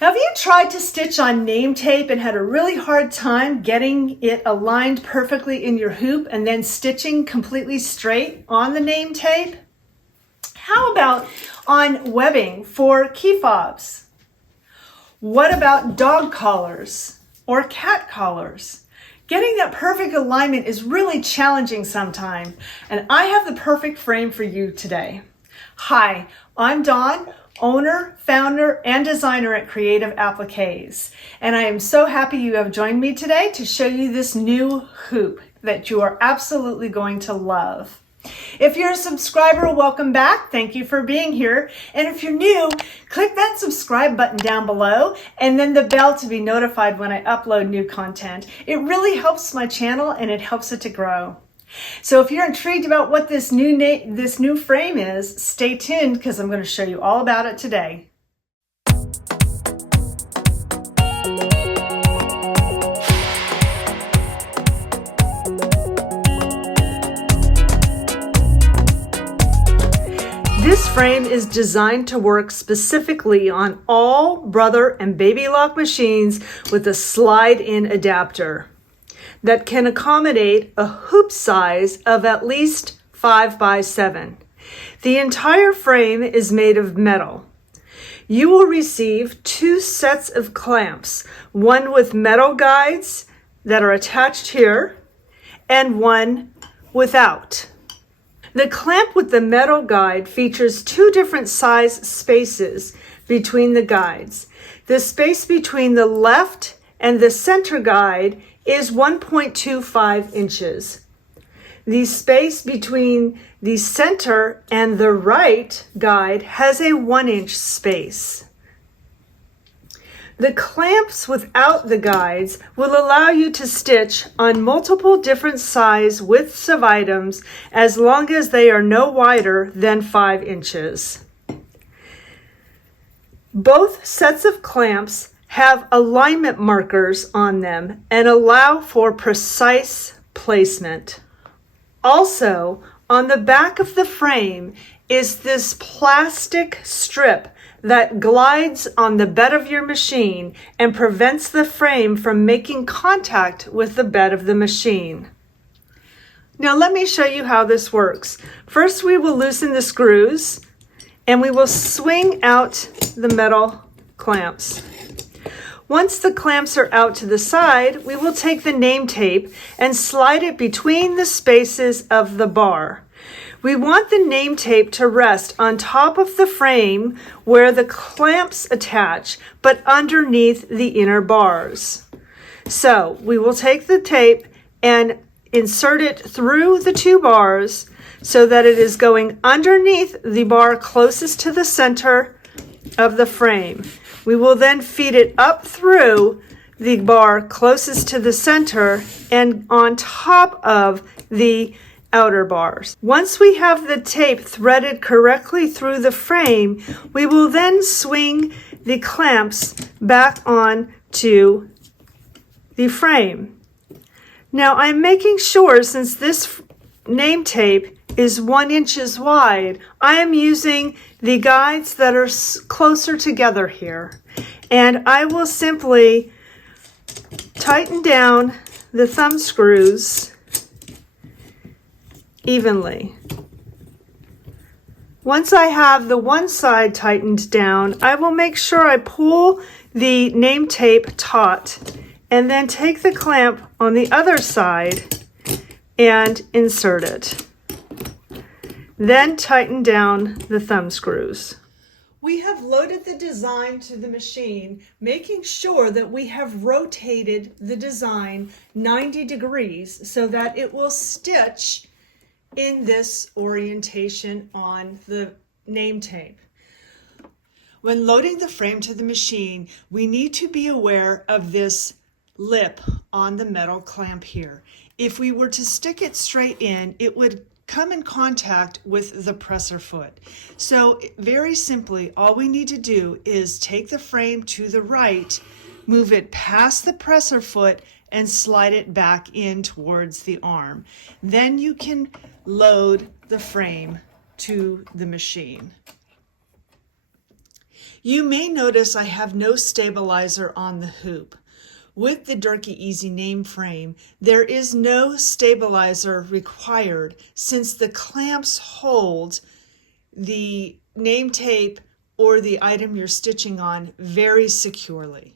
Have you tried to stitch on name tape and had a really hard time getting it aligned perfectly in your hoop and then stitching completely straight on the name tape? How about on webbing for key fobs? What about dog collars or cat collars? Getting that perfect alignment is really challenging sometimes, and I have the perfect frame for you today. Hi, I'm Dawn, owner, founder, and designer at Creative Appliques, and I am so happy you have joined me today to show you this new hoop that you are absolutely going to love. If you're a subscriber, welcome back. Thank you for being here. And if you're new, click that subscribe button down below and then the bell to be notified when I upload new content. It really helps my channel and it helps it to grow. So if you're intrigued about what this new frame is, stay tuned because I'm going to show you all about it today. This frame is designed to work specifically on all brother and baby lock machines with a slide-in adapter that can accommodate a hoop size of at least 5 by 7. The entire frame is made of metal. You will receive 2 sets of clamps, one with metal guides that are attached here and one without. The clamp with the metal guide features 2 different size spaces between the guides. The space between the left and the center guide is 1.25 inches. The space between the center and the right guide has a 1-inch space. The clamps without the guides will allow you to stitch on multiple different size widths of items as long as they are no wider than 5 inches. Both sets of clamps have alignment markers on them and allow for precise placement. Also, on the back of the frame is this plastic strip that glides on the bed of your machine and prevents the frame from making contact with the bed of the machine. Now let me show you how this works. First we will loosen the screws and we will swing out the metal clamps. Once the clamps are out to the side, we will take the name tape and slide it between the spaces of the bar. We want the name tape to rest on top of the frame where the clamps attach, but underneath the inner bars. So we will take the tape and insert it through the 2 bars so that it is going underneath the bar closest to the center of the frame. We will then feed it up through the bar closest to the center and on top of the outer bars. Once we have the tape threaded correctly through the frame, we will then swing the clamps back on to the frame. Now I'm making sure, since this name tape is 1 inch wide, I am using the guides that are closer together here. And I will simply tighten down the thumb screws evenly. Once I have the one side tightened down, I will make sure I pull the name tape taut and then take the clamp on the other side and insert it. Then tighten down the thumb screws. We have loaded the design to the machine, making sure that we have rotated the design 90 degrees so that it will stitch in this orientation on the name tape. When loading the frame to the machine, we need to be aware of this lip on the metal clamp here. If we were to stick it straight in, it would come in contact with the presser foot. So very simply, all we need to do is take the frame to the right, move it past the presser foot, and slide it back in towards the arm. Then you can load the frame to the machine. You may notice I have no stabilizer on the hoop. With the Durkee EZ Name Frame, there is no stabilizer required since the clamps hold the name tape or the item you're stitching on very securely.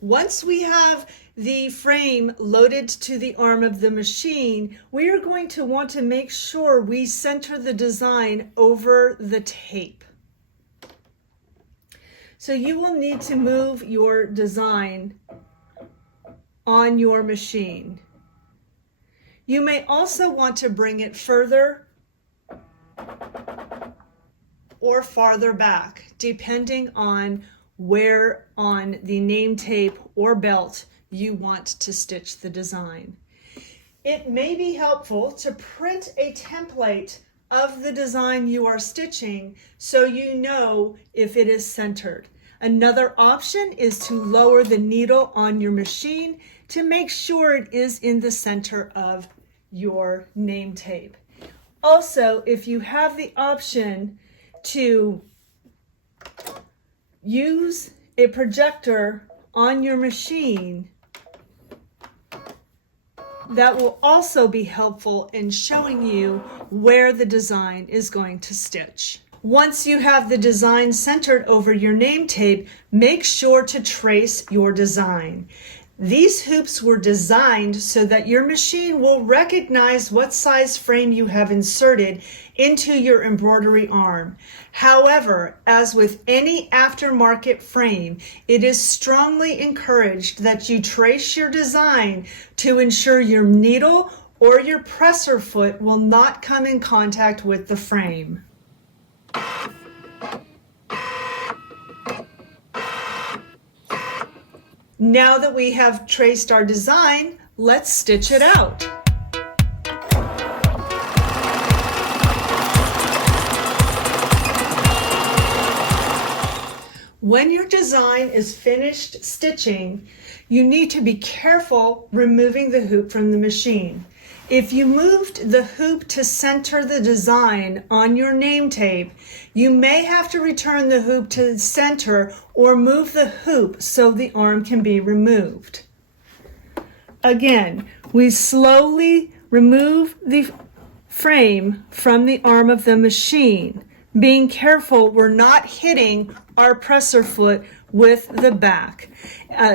Once we have the frame loaded to the arm of the machine, we are going to want to make sure we center the design over the tape. So you will need to move your design on your machine. You may also want to bring it further or farther back, depending on where on the name tape or belt you want to stitch the design. It may be helpful to print a template of the design you are stitching so you know if it is centered. Another option is to lower the needle on your machine to make sure it is in the center of your name tape. Also, if you have the option to use a projector on your machine, that will also be helpful in showing you where the design is going to stitch. Once you have the design centered over your name tape, make sure to trace your design. These hoops were designed so that your machine will recognize what size frame you have inserted into your embroidery arm. However, as with any aftermarket frame, it is strongly encouraged that you trace your design to ensure your needle or your presser foot will not come in contact with the frame. Now that we have traced our design, let's stitch it out. When your design is finished stitching, you need to be careful removing the hoop from the machine. If you moved the hoop to center the design on your name tape, you may have to return the hoop to the center or move the hoop so the arm can be removed. Again, we slowly remove the frame from the arm of the machine, being careful we're not hitting our presser foot with the back.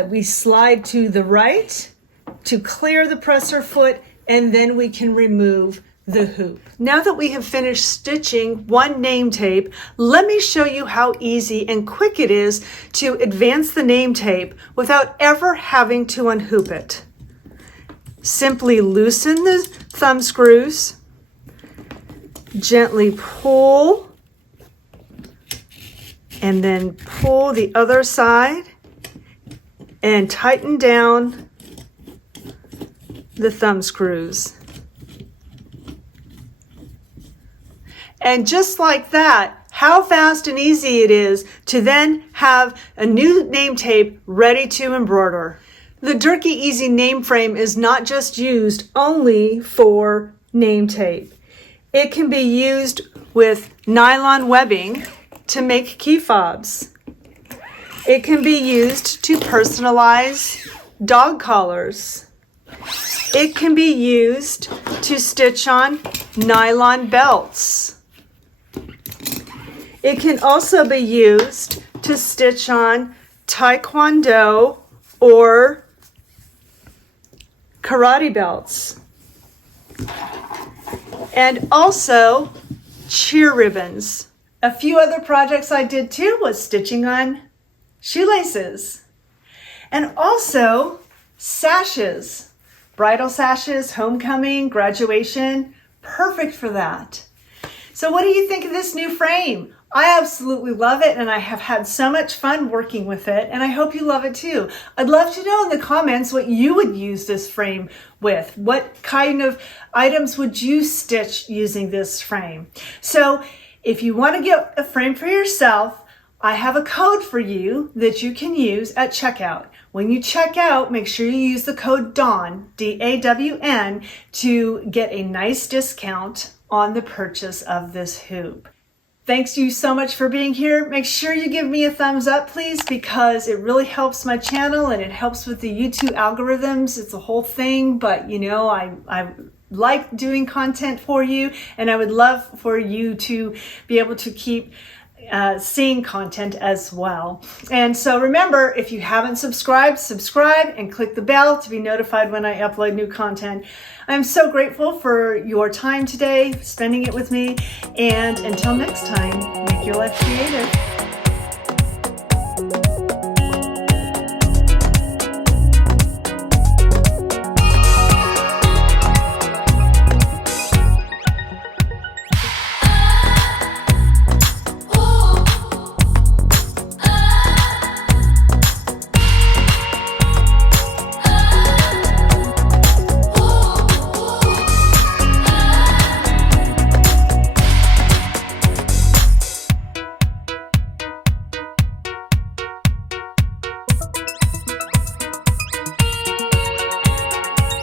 We slide to the right to clear the presser foot, and then we can remove the hoop. Now that we have finished stitching one name tape, let me show you how easy and quick it is to advance the name tape without ever having to unhoop it. Simply loosen the thumb screws, gently pull, and then pull the other side and tighten down the thumb screws. And just like that, how fast and easy it is to then have a new name tape ready to embroider. The Durkee EZ Name Frame is not just used only for name tape. It can be used with nylon webbing to make key fobs. It can be used to personalize dog collars. It can be used to stitch on nylon belts. It can also be used to stitch on taekwondo or karate belts. And also cheer ribbons. A few other projects I did too was stitching on shoelaces. And also sashes. Bridal sashes, homecoming, graduation, perfect for that. So what do you think of this new frame? I absolutely love it, and I have had so much fun working with it, and I hope you love it too. I'd love to know in the comments what you would use this frame with. What kind of items would you stitch using this frame? So if you want to get a frame for yourself, I have a code for you that you can use at checkout. When you check out, make sure you use the code DAWN, D-A-W-N, to get a nice discount on the purchase of this hoop. Thanks you so much for being here. Make sure you give me a thumbs up, please, because it really helps my channel and it helps with the YouTube algorithms. It's a whole thing, but you know, I like doing content for you, and I would love for you to be able to keep seeing content as well. And so remember, if you haven't subscribed, subscribe and click the bell to be notified when I upload new content. I'm so grateful for your time today, spending it with me. And until next time, make your life creative.